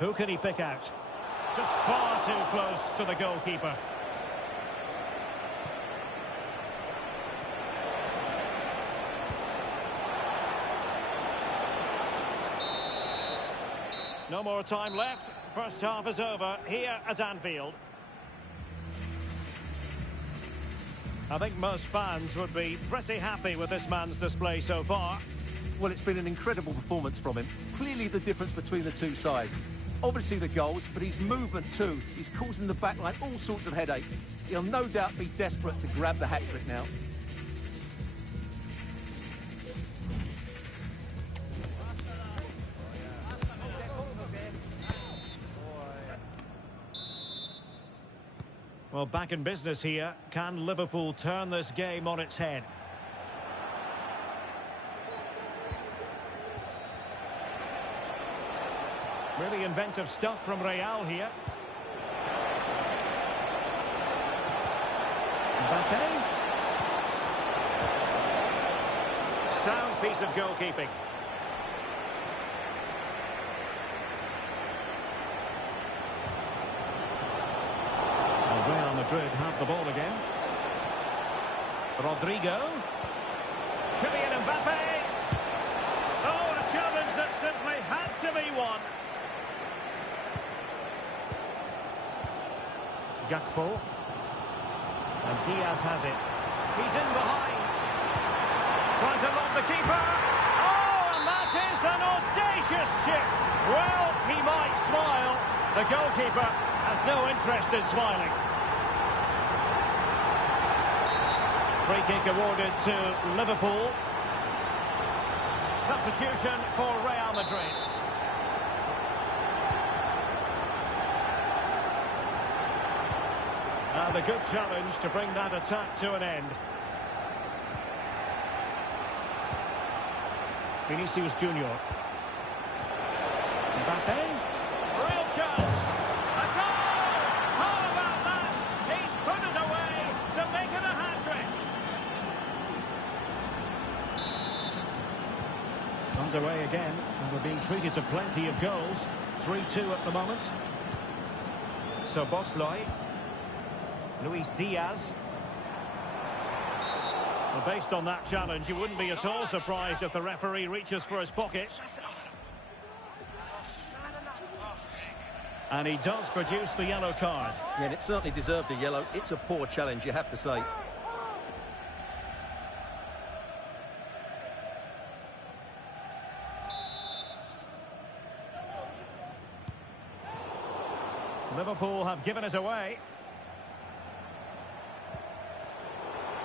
Who can he pick out? Just far too close to the goalkeeper. No more time left. First half is over here at Anfield. I think most fans would be pretty happy with this man's display so far. Well, it's been an incredible performance from him. Clearly the difference between the two sides. Obviously the goals, but his movement too. He's causing the backline all sorts of headaches. He'll no doubt be desperate to grab the hat-trick now. Well, back in business here. Can Liverpool turn this game on its head? Really inventive stuff from Real here. Mbappe. Sound piece of goalkeeping. Real Madrid have the ball again. Rodrigo. Kylian Mbappe. Oh, a challenge that simply had to be won. Gakpo. And Diaz has it. He's in behind. Trying to lob the keeper. Oh, and that is an audacious chip. Well, he might smile. The goalkeeper has no interest in smiling. Free kick awarded to Liverpool. Substitution for Real Madrid. And a good challenge to bring that attack to an end. Vinicius Junior. Mbappe. Real chance. A goal! How about that? He's put it away to make it a hat-trick. Underway again, and we're being treated to plenty of goals. 3-2 at the moment. So Bosley. Luis Diaz. Well, based on that challenge, you wouldn't be at all surprised if the referee reaches for his pocket. And he does produce the yellow card. Yeah, and it certainly deserved a yellow. It's a poor challenge, you have to say. Liverpool have given it away.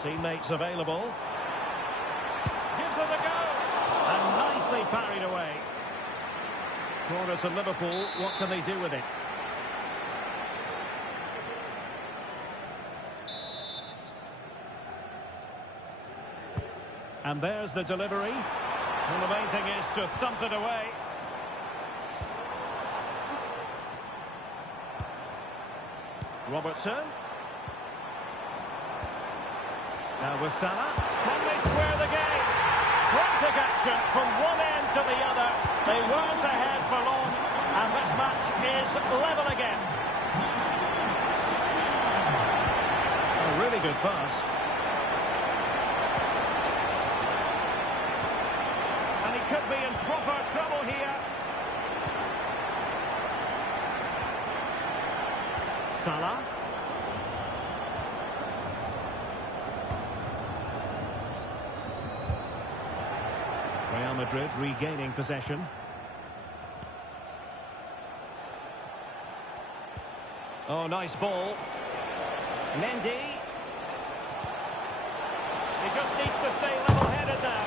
Teammates available. Gives it a go. And nicely parried away. Corner to Liverpool. What can they do with it? And there's the delivery. And the main thing is to thump it away. Robertson. Now with Salah. Can they square the game? Frantic action from one end to the other. They weren't ahead for long, and this match is level again. A really good pass. And he could be in proper trouble here. Salah. Real Madrid regaining possession. Oh, nice ball. Mendy. He just needs to stay level-headed now.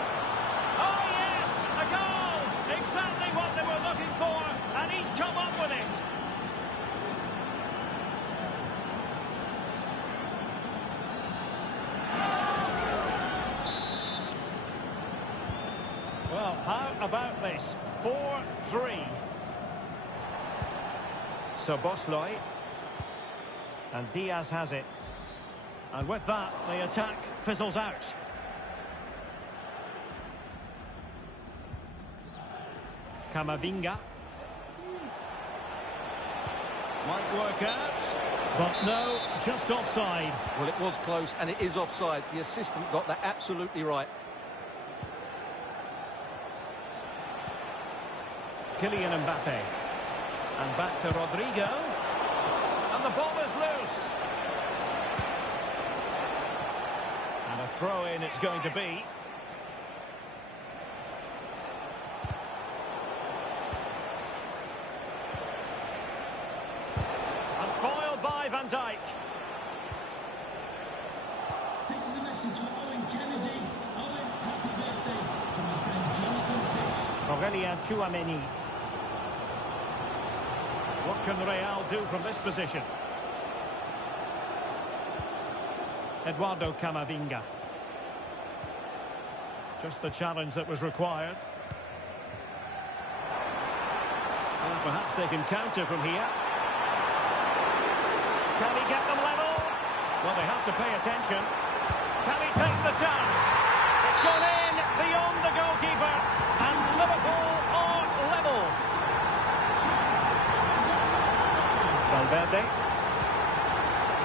Oh, yes! A goal! Exactly what they were looking for, and he's come up with it. Well, how about this? 4-3. So Bosley. And Diaz has it. And with that, the attack fizzles out. Camavinga. Might work out. But no, just offside. Well, it was close, and it is offside. The assistant got that absolutely right. Kylian Mbappe. And back to Rodrigo. And the ball is loose. And a throw-in it's going to be. And foiled by Van Dijk. This is a message for Owen Kennedy. Owen, happy birthday from my friend Jonathan Fish. Aurelien Tchouameni. What can Real do from this position? Eduardo Camavinga. Just the challenge that was required. Well, perhaps they can counter from here. Can he get them level? Well, they have to pay attention. Can he take the chance? It's gone in beyond the goalkeeper. And Liverpool are level. Valverde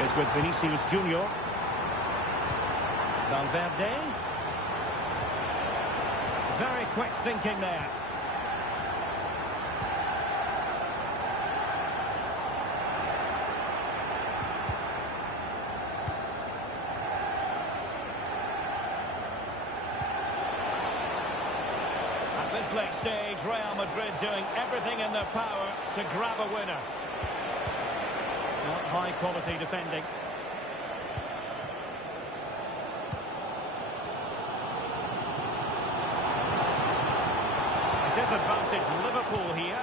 is with Vinicius Junior. Valverde. Very quick thinking there. At this late stage, Real Madrid doing everything in their power to grab a winner. Not high quality defending. Disadvantage Liverpool here.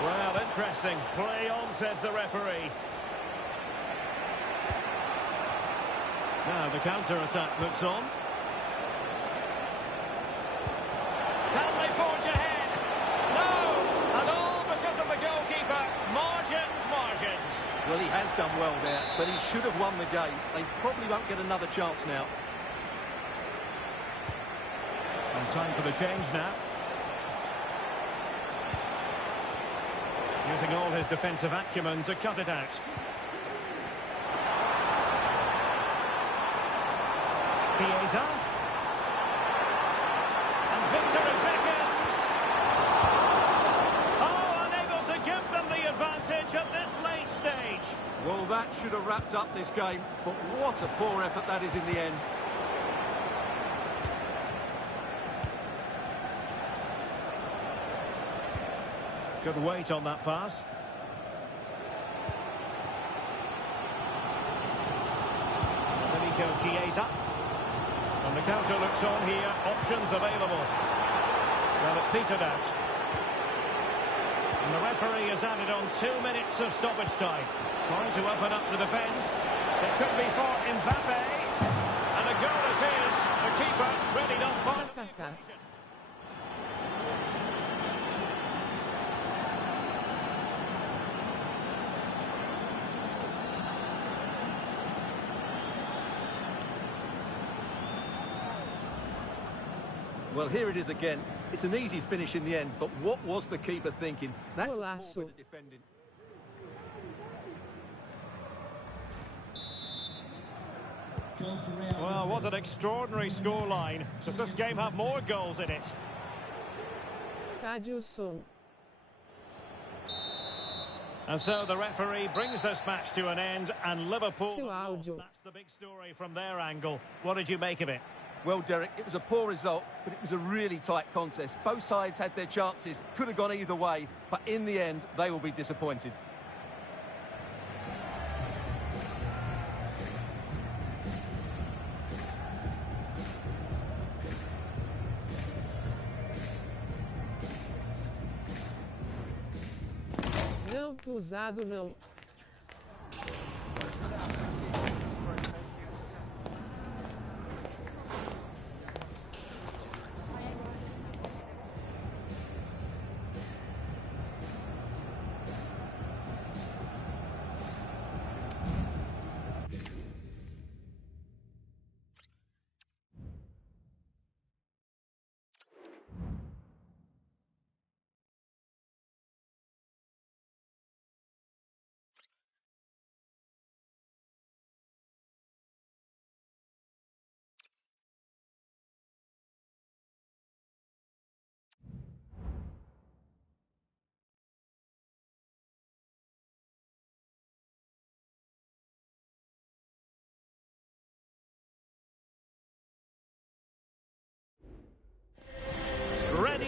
Well, interesting. Play on, says the referee. Now the counter-attack looks on. Can they forge ahead? No! And all because of the goalkeeper. Margins. Well, he has done well there, but he should have won the game. They probably won't get another chance now. And time for the change now. Using all his defensive acumen to cut it out. Chiesa. And victory beckons. Oh, unable to give them the advantage at this late stage. Well, that should have wrapped up this game, but what a poor effort that is in the end. Good weight on that pass. Federico Chiesa. And the counter looks on here. Options available. Well, it petered out. And the referee has added on 2 minutes of stoppage time. Trying to open up the defence. It could be for Mbappe. And a goal it is. The keeper really not part of the equation. Well, here it is again. It's an easy finish in the end, but what was the keeper thinking? That's Golaço. poor bit of defending. Goal for Real Well, what Madrid. an extraordinary scoreline. Does this game have more goals in it? Cadilson. And so the referee brings this match to an end, and Liverpool Seu have lost. áudio. That's the big story from their angle. What did you make of it? Well, Derek, it was a poor result, but it was a really tight contest. Both sides had their chances, could have gone either way, but in the end, they will be disappointed. Não, usado não.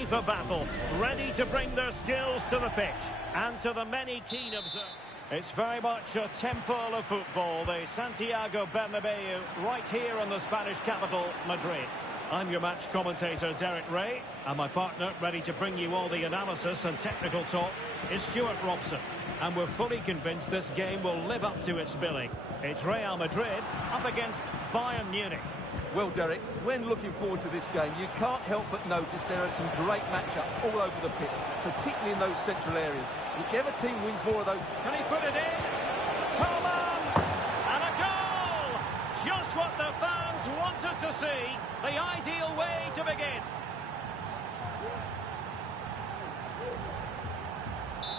for battle, ready to bring their skills to the pitch. And to the many keen observers, it's very much a temple of football, the Santiago Bernabeu, right here in the Spanish capital, Madrid. I'm your match commentator, Derek Ray, and my partner, ready to bring you all the analysis and technical talk, is Stuart Robson. And we're fully convinced this game will live up to its billing. It's Real Madrid up against Bayern Munich. Well, Derek, when looking forward to this game, you can't help but notice there are some great matchups all over the pitch, particularly in those central areas. Whichever team wins more of those... Can he put it in? Come on! And a goal! Just what the fans wanted to see. The ideal way to begin.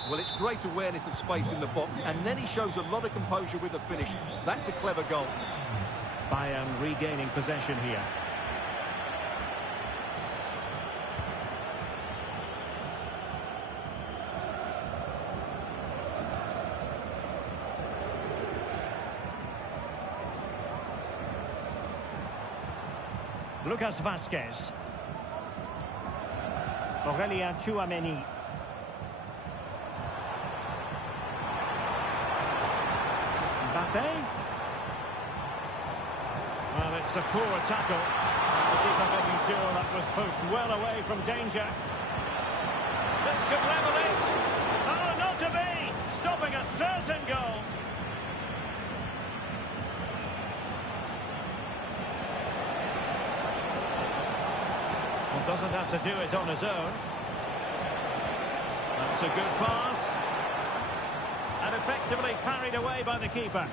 Well, it's great awareness of space in the box, and then he shows a lot of composure with the finish. That's a clever goal. Bayern regaining possession here. Lucas Vázquez. Aurélien Tchouameni. Mbappé. Well, it's a poor tackle. And the keeper making sure that was pushed well away from danger. This could level it. Oh, not to be. Stopping a certain goal. Well, doesn't have to do it on his own. That's a good pass. And effectively parried away by the keeper.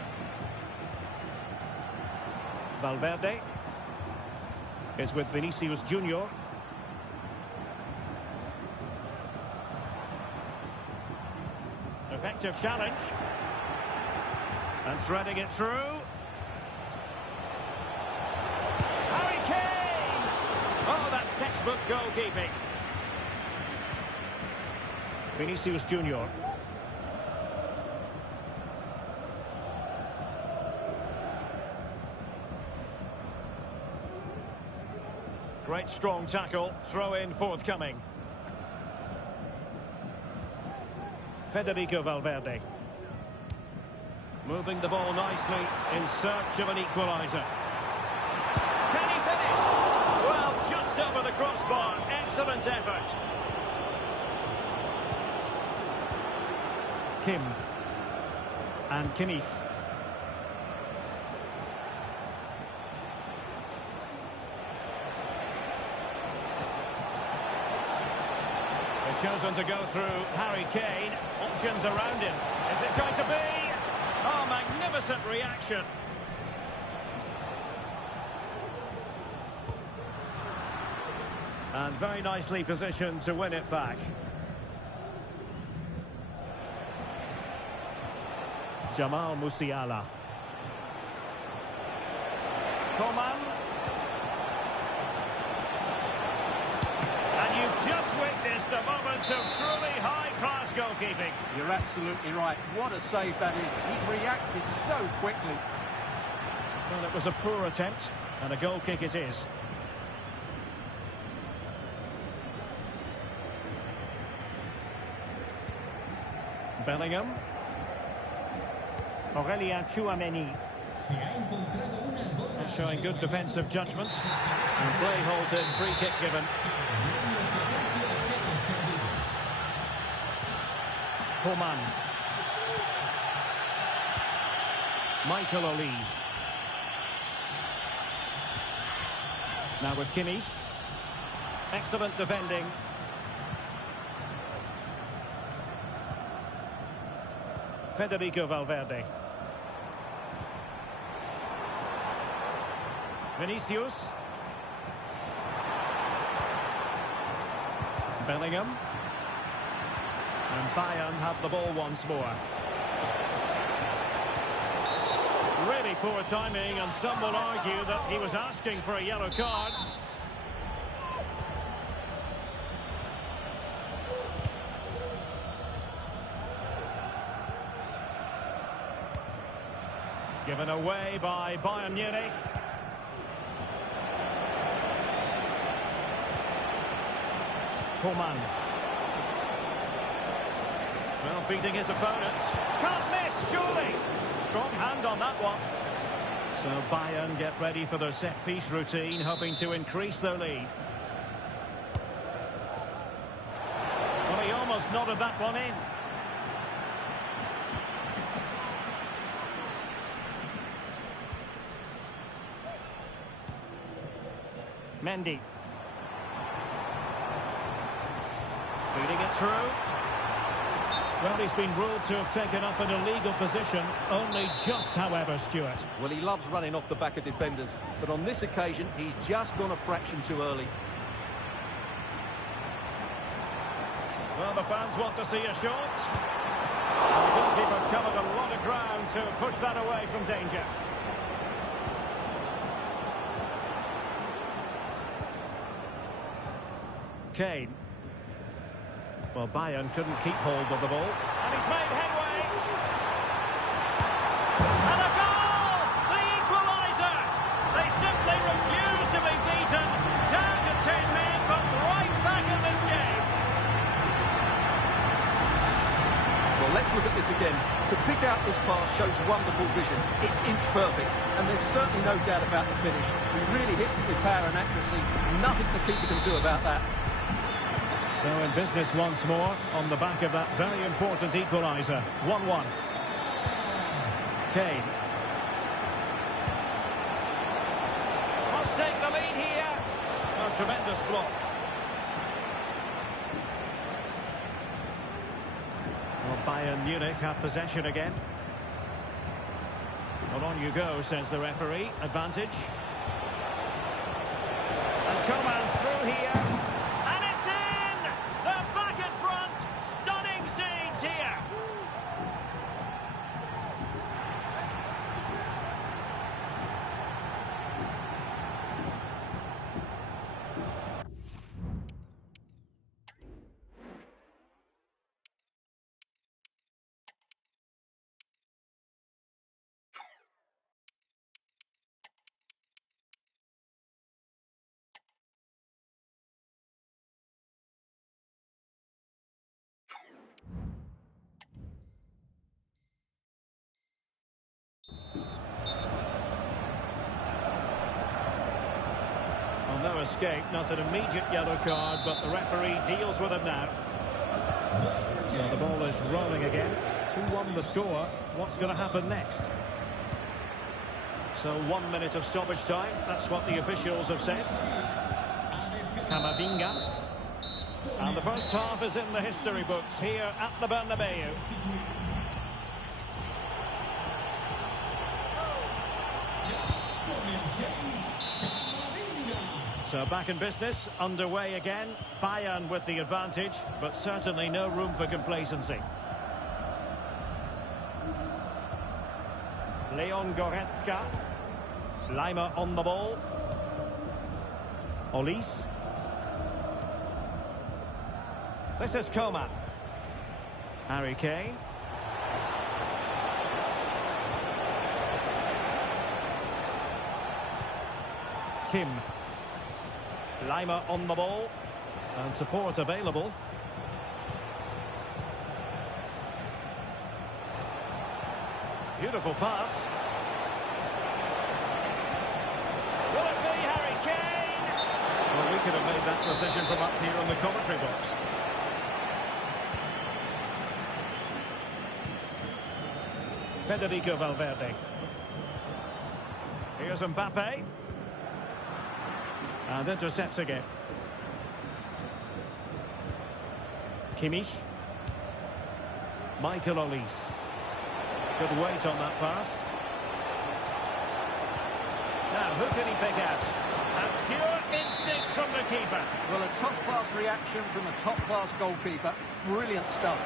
Valverde is with Vinicius Junior. Effective challenge. And threading it through. Harry Kane! Oh, that's textbook goalkeeping. Vinicius Junior. Great strong tackle, throw in forthcoming. Federico Valverde. Moving the ball nicely in search of an equaliser. Can he finish? Well, just over the crossbar. Excellent effort. Kim. And Kimmich. Chosen to go through Harry Kane. Options around him. Is it going to be? Oh, magnificent reaction. And very nicely positioned to win it back. Jamal Musiala. Coman. And you've just witnessed a moment of truly high-class goalkeeping. You're absolutely right. What a save that is. He's reacted so quickly. Well, it was a poor attempt, and a goal kick it is. Bellingham. Aurélien Tchouameni. Showing good defensive judgment. And play halted, free kick given. Coman. Michael Olise. Now with Kimmich. Excellent defending. Federico Valverde. Vinicius. Bellingham. And Bayern have the ball once more. Really poor timing, and some will argue that he was asking for a yellow card. Given away by Bayern Munich. Coman. Well, beating his opponent. Can't miss, surely. Strong hand on that one. So Bayern get ready for their set-piece routine, hoping to increase their lead. Well, he almost nodded that one in. Mendy. Feeding it through. Well, he's been ruled to have taken up an illegal position, only just, however, Stuart. Well, he loves running off the back of defenders, but on this occasion, he's just gone a fraction too early. Well, the fans want to see a shot. The goalkeeper covered a lot of ground to push that away from danger. Kane. Well, Bayern couldn't keep hold of the ball. And he's made headway. And a goal! The equaliser! They simply refuse to be beaten. Down to 10 men, but right back in this game. Well, let's look at this again. To pick out this pass shows wonderful vision. It's inch perfect, and there's certainly no doubt about the finish. He really hits it with power and accuracy. Nothing the keeper can do about that. So in business once more, on the back of that very important equaliser. 1-1. Kane. Must take the lead here. A tremendous block. Well, Bayern Munich have possession again. Well, on you go, says the referee. Advantage. And Coman's through here. And it's in! They're back in front. Stunning scenes here. Well, no escape, not an immediate yellow card, but the referee deals with it now. So the ball is rolling again. 2-1 the score. What's going to happen next? So 1 minute of stoppage time. That's what the officials have said. Camavinga. And the first half is in the history books here at the Bernabeu. So back in business, underway again. Bayern with the advantage, but certainly no room for complacency. Leon Goretzka. Lima on the ball. Olise. This is Coman. Harry Kane. Kim. Lima on the ball. And support available. Beautiful pass. Will it be Harry Kane? Well, we could have made that decision from up here in the commentary box. Federico Valverde. Here's Mbappe. And intercepts again. Kimmich. Michael Olise. Good weight on that pass. Now, who can he pick out? And pure instinct from the keeper. Well, a top-class reaction from a top-class goalkeeper. Brilliant stuff.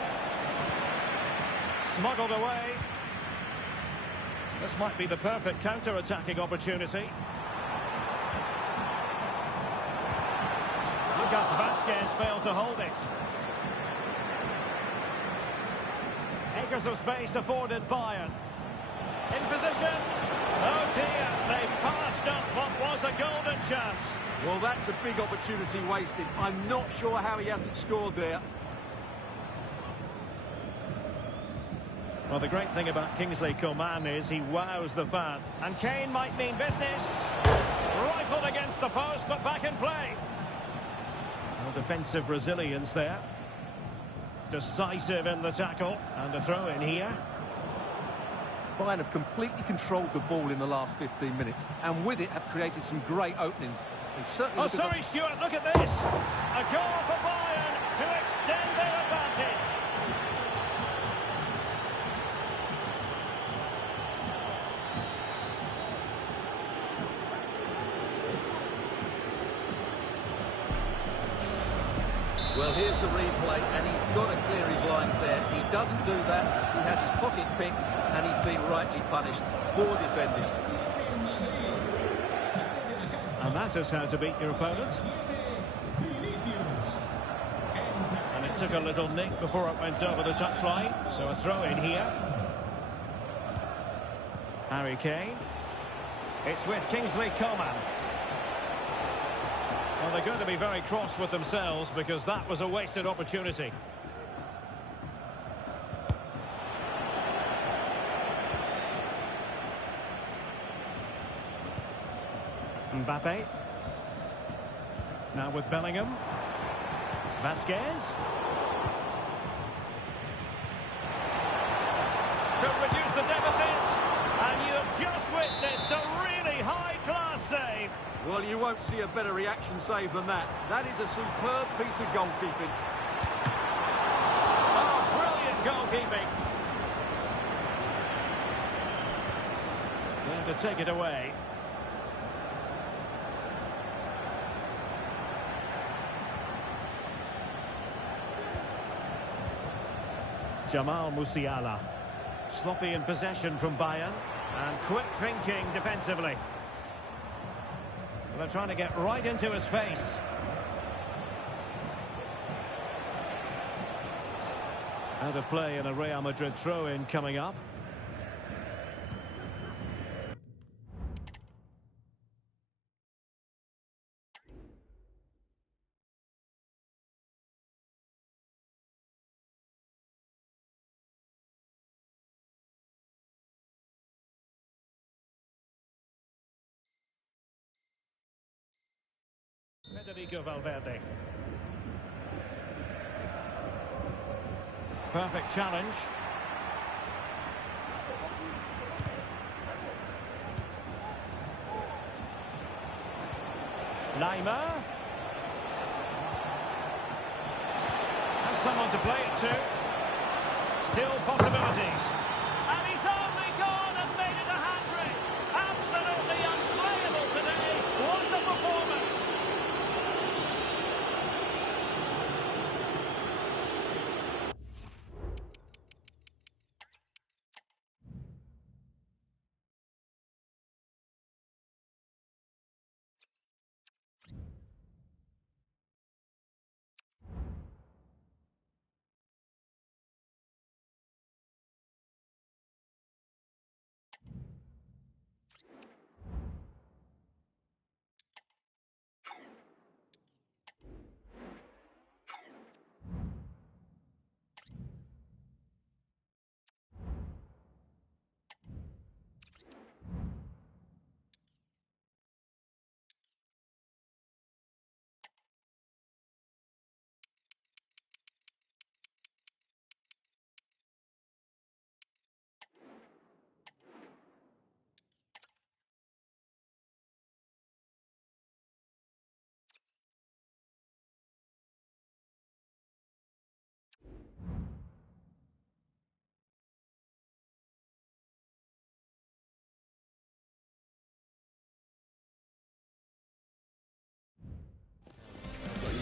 Smuggled away. This might be the perfect counter-attacking opportunity. Lucas Vazquez failed to hold it. Acres of space afforded Bayern. In position. Oh dear, they passed up what was a golden chance. Well, that's a big opportunity wasted. I'm not sure how he hasn't scored there. Well, the great thing about Kingsley Coman is he wows the fan. And Kane might mean business. Rifled against the post, but back in play. Well, defensive resilience there. Decisive in the tackle. And a throw in here. Bayern have completely controlled the ball in the last 15 minutes. And with it have created some great openings. Oh, sorry, Stuart, look at this. A goal for Bayern to extend their advantage. Well, here's the replay, and he's got to clear his lines there. He doesn't do that. He has his pocket picked, and he's been rightly punished. Poor defending. And that is how to beat your opponent. And it took a little nick before it went over the touchline. So a throw in here. Harry Kane. It's with Kingsley Coman. Well, they're going to be very cross with themselves because that was a wasted opportunity. Mbappe. Now with Bellingham. Vasquez. Could reduce the deficit. And you have just witnessed a really high-class save. Well, you won't see a better reaction save than that. That is a superb piece of goalkeeping. Oh, brilliant goalkeeping. They have to take it away. Jamal Musiala. Sloppy in possession from Bayern. And quick thinking defensively. They're trying to get right into his face. Out of play in a Real Madrid throw-in coming up. Federico Valverde. Perfect challenge. Neymar. Has someone to play it to. Still possibilities. And he's only gone and made it a hat-trick. Absolutely unplayable today. What a performance.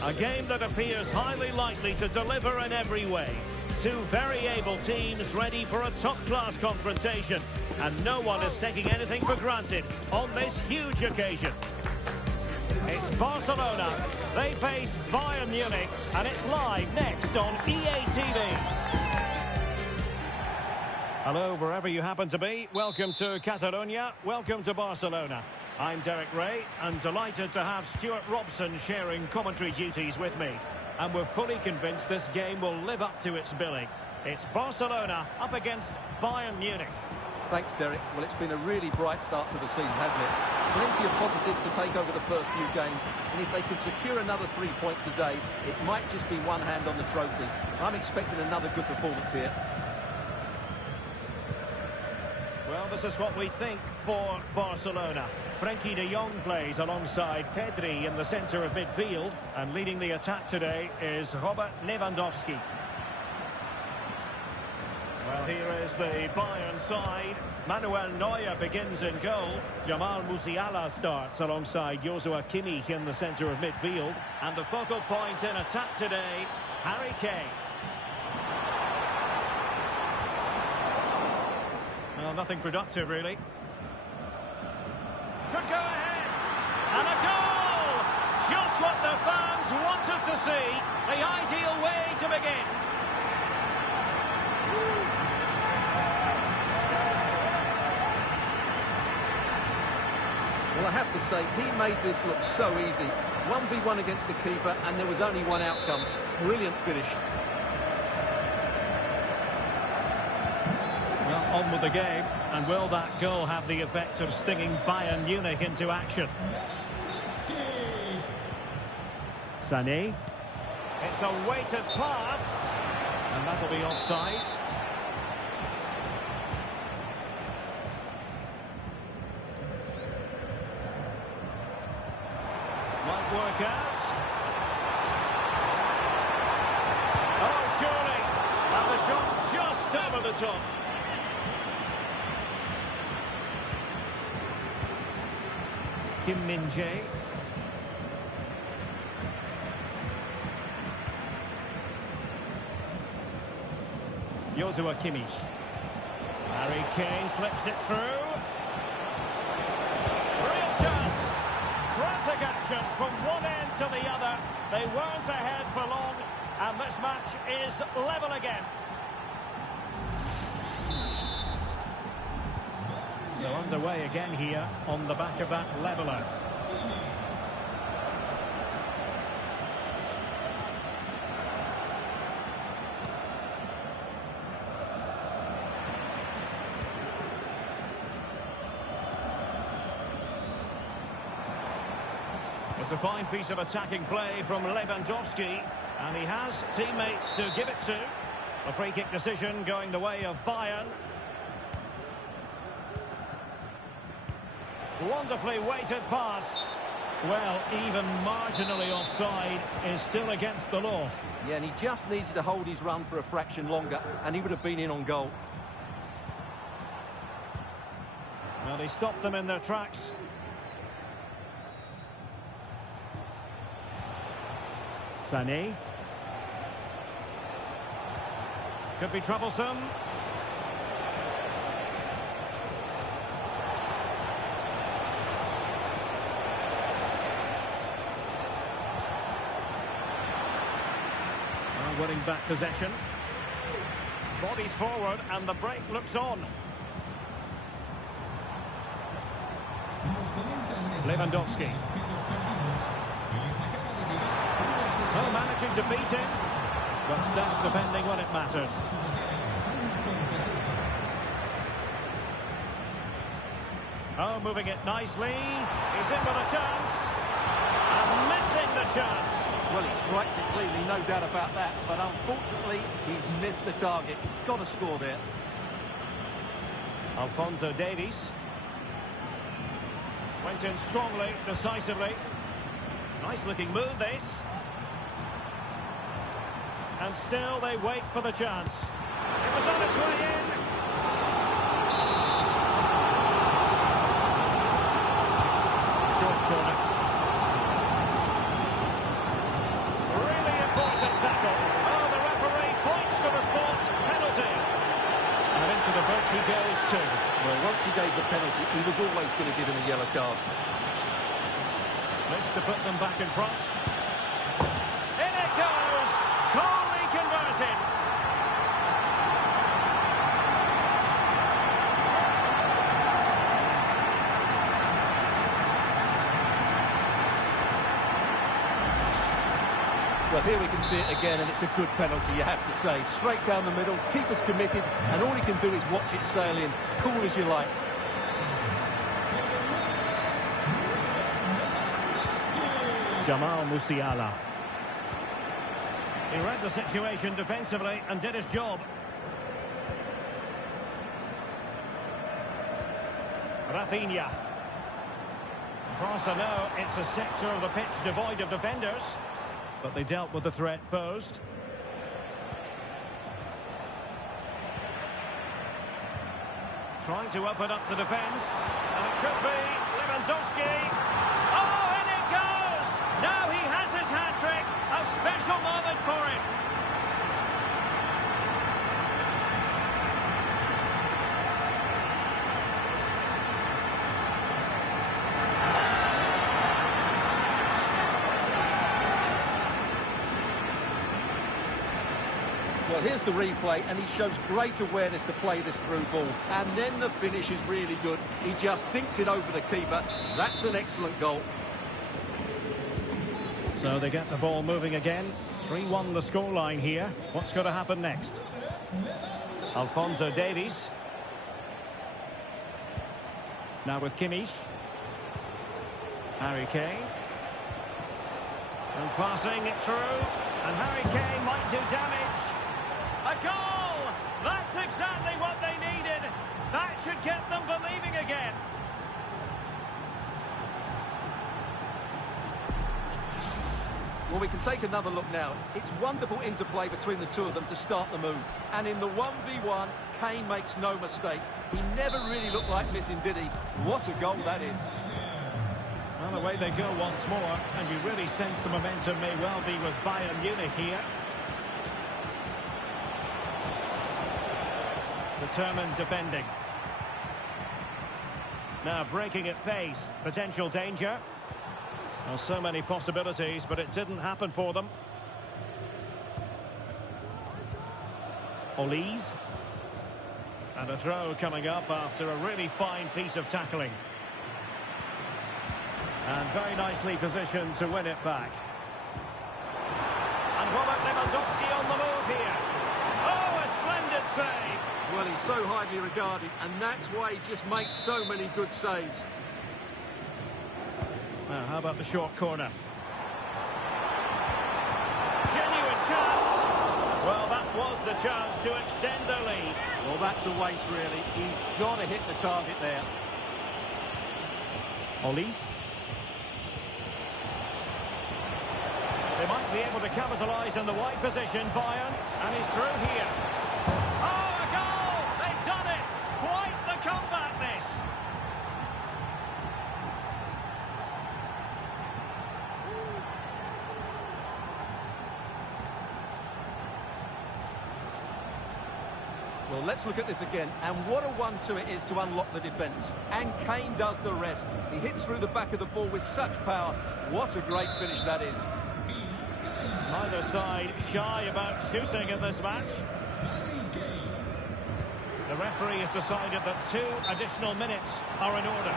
A game that appears highly likely to deliver in every way. Two very able teams ready for a top-class confrontation. And no one is taking anything for granted on this huge occasion. It's Barcelona. They face Bayern Munich. And it's live next on EA TV. Hello, wherever you happen to be. Welcome to Catalonia. Welcome to Barcelona. I'm Derek Ray, and delighted to have Stuart Robson sharing commentary duties with me. And we're fully convinced this game will live up to its billing. It's Barcelona up against Bayern Munich. Thanks, Derek. Well, it's been a really bright start to the season, hasn't it? Plenty of positives to take over the first few games, and if they can secure another 3 points today, it might just be one hand on the trophy. I'm expecting another good performance here. Well, this is what we think for Barcelona. Frenkie de Jong plays alongside Pedri in the centre of midfield, and leading the attack today is Robert Lewandowski. Well, here is the Bayern side. Manuel Neuer begins in goal. Jamal Musiala starts alongside Joshua Kimmich in the centre of midfield. And the focal point in attack today, Harry Kane. Well, nothing productive, really. Could go ahead. And a goal! Just what the fans wanted to see. The ideal way to begin. Well, I have to say, he made this look so easy. 1v1 against the keeper, and there was only one outcome. Brilliant finish. Well, on with the game, and will that goal have the effect of stinging Bayern Munich into action? Sané. It's a weighted pass, and that'll be offside. Might work out. Oh, surely. And the shot just over the top. Kim Min-jae. Joshua Kimmich. Harry Kane slips it through. Real chance. Frantic action from one end to the other. They weren't ahead for long, and this match is level again. So underway again here on the back of that leveller. It's a fine piece of attacking play from Lewandowski, and he has teammates to give it to. A free kick decision going the way of Bayern. Wonderfully weighted pass. Well, even marginally offside is still against the law. Yeah, and he just needed to hold his run for a fraction longer, and he would have been in on goal. Well, he stopped them in their tracks. Sané. Could be troublesome. Winning back possession. Bodies forward and the break looks on. Lewandowski. Well, managing to beat him, but stuck defending when it mattered. Oh, moving it nicely. He's in with a chance. And missing the chance. Well, he strikes it cleanly, no doubt about that, but unfortunately, he's missed the target. He's got to score there. Alphonso Davies. Went in strongly, decisively. Nice-looking move, this. And still they wait for the chance. It was on its way in. Short corner. Really important tackle. Oh, the referee points to the spot. Penalty. And into the book he goes too. Well, once he gave the penalty, he was always going to give him a yellow card. This to put them back in front. In it goes. Calmly converted. Well, here we can see it again, and it's a good penalty, you have to say. Straight down the middle, keeper's committed, and all he can do is watch it sail in. Cool as you like. Jamal Musiala. He read the situation defensively and did his job. Rafinha. Barcelona, it's a sector of the pitch devoid of defenders, but they dealt with the threat posed. Trying to open up the defence, and it could be Lewandowski. Oh, in it goes! Now he has his hat-trick, a special moment for him. Well, here's the replay, and he shows great awareness to play this through ball. And then the finish is really good. He just dinks it over the keeper. That's an excellent goal. So they get the ball moving again. 3-1 the scoreline here. What's going to happen next? Alphonso Davies. Now with Kimmich. Harry Kane. And passing it through. And Harry Kane might do damage. A goal! That's exactly what they needed. That should get them believing again. Well, we can take another look now. It's wonderful interplay between the two of them to start the move. And in the 1v1, Kane makes no mistake. He never really looked like missing, did he? What a goal that is. Well, away they go once more, and you really sense the momentum may well be with Bayern Munich here. Determined defending. Now breaking at pace. Potential danger. Well, so many possibilities, but it didn't happen for them. Olise. And a throw coming up after a really fine piece of tackling. And very nicely positioned to win it back. And Robert Lewandowski on the move here. Oh, a splendid save. Well, he's so highly regarded, and that's why he just makes so many good saves. Now, how about the short corner? Genuine chance. Well, that was the chance to extend their lead. Well, that's a waste, really. He's got to hit the target there. Olise. They might be able to capitalise in the wide position, Bayern, and he's through here. Oh, a goal! They've done it! Quite the comeback, this! Well, let's look at this again, and what a 1-2 it is to unlock the defence. And Kane does the rest. He hits through the back of the ball with such power. What a great finish that is. Neither side shy about shooting in this match. The referee has decided that 2 additional minutes are in order.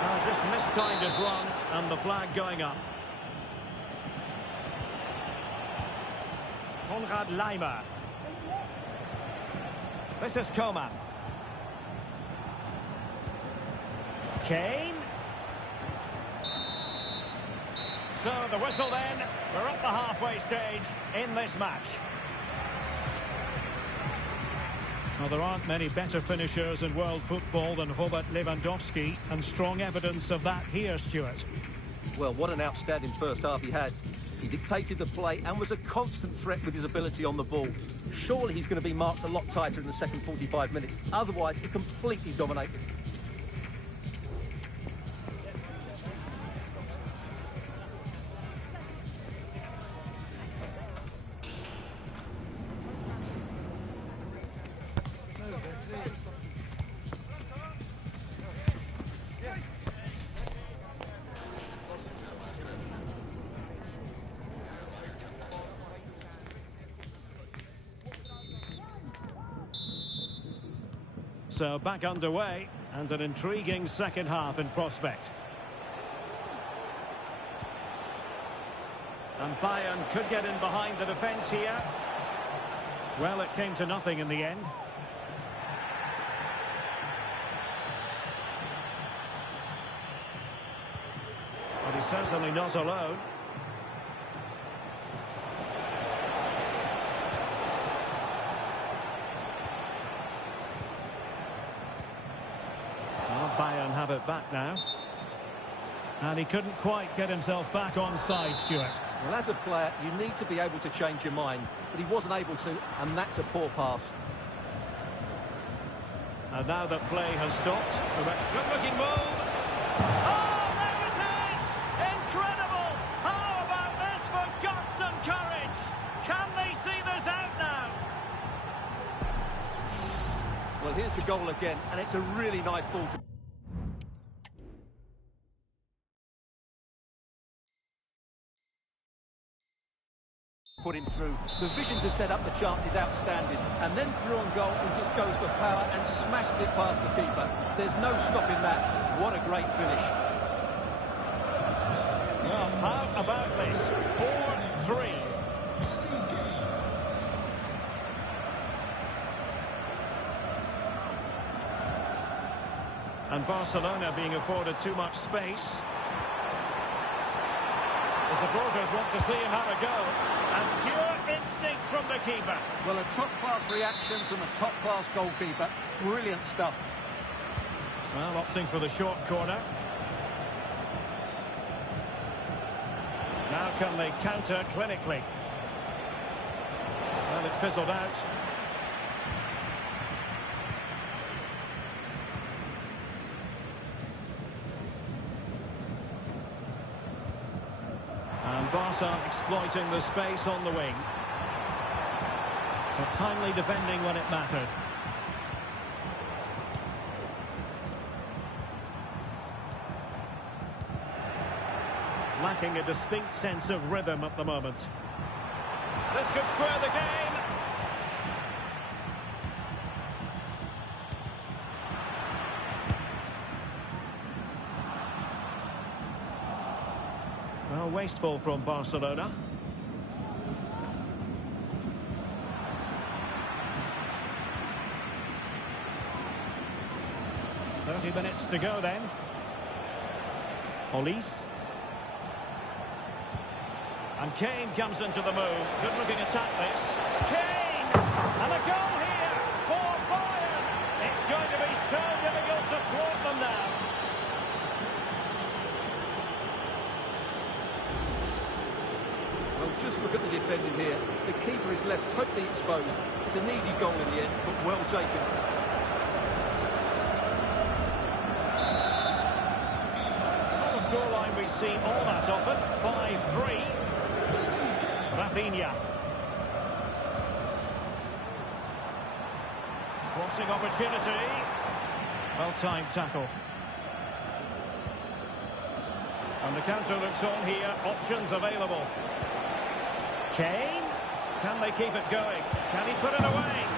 Now just mistimed his run, and the flag going up. Konrad Laimer. This is Coman. Kane. So the whistle then. We're at the halfway stage in this match. Well, there aren't many better finishers in world football than Robert Lewandowski, and strong evidence of that here, Stuart. Well, what an outstanding first half he had. He dictated the play and was a constant threat with his ability on the ball. Surely he's going to be marked a lot tighter in the second 45 minutes. Otherwise, he completely dominated. So back underway, and an intriguing second half in prospect. And Bayern could get in behind the defence here. Well, it came to nothing in the end. But he's certainly not alone. Well, Bayern have it back now. And he couldn't quite get himself back on side, Stuart. Well, as a player, you need to be able to change your mind, but he wasn't able to, and that's a poor pass. And now that play has stopped. Good-looking move. Oh, there it is! Incredible! How about this for guts and courage? Can they see this out now? Well, here's the goal again, and it's a really nice ball to put him through. The vision to set up the chance is outstanding, and then through on goal he just goes for power and smashes it past the keeper. There's no stopping that. What a great finish. Well, how about this? 4-3. And Barcelona being afforded too much space. The supporters want to see him have a go. And pure instinct from the keeper. Well, a top-class reaction from a top-class goalkeeper. Brilliant stuff. Well, opting for the short corner. Now can they counter clinically? Well, it fizzled out. And Barca exploiting the space on the wing. But timely defending when it mattered. Lacking a distinct sense of rhythm at the moment. This could square the game. Well, wasteful from Barcelona. Minutes to go then. Olise. And Kane comes into the move. Good looking attack this. Kane! And a goal here for Bayern. It's going to be so difficult to thwart them now. Well, just look at the defending here. The keeper is left totally exposed. It's an easy goal in the end, but well taken. Scoreline we've seen all that often. 5-3. Rafinha. Crossing opportunity. Well-timed tackle. And the counter looks on here. Options available. Kane. Can they keep it going? Can he put it away?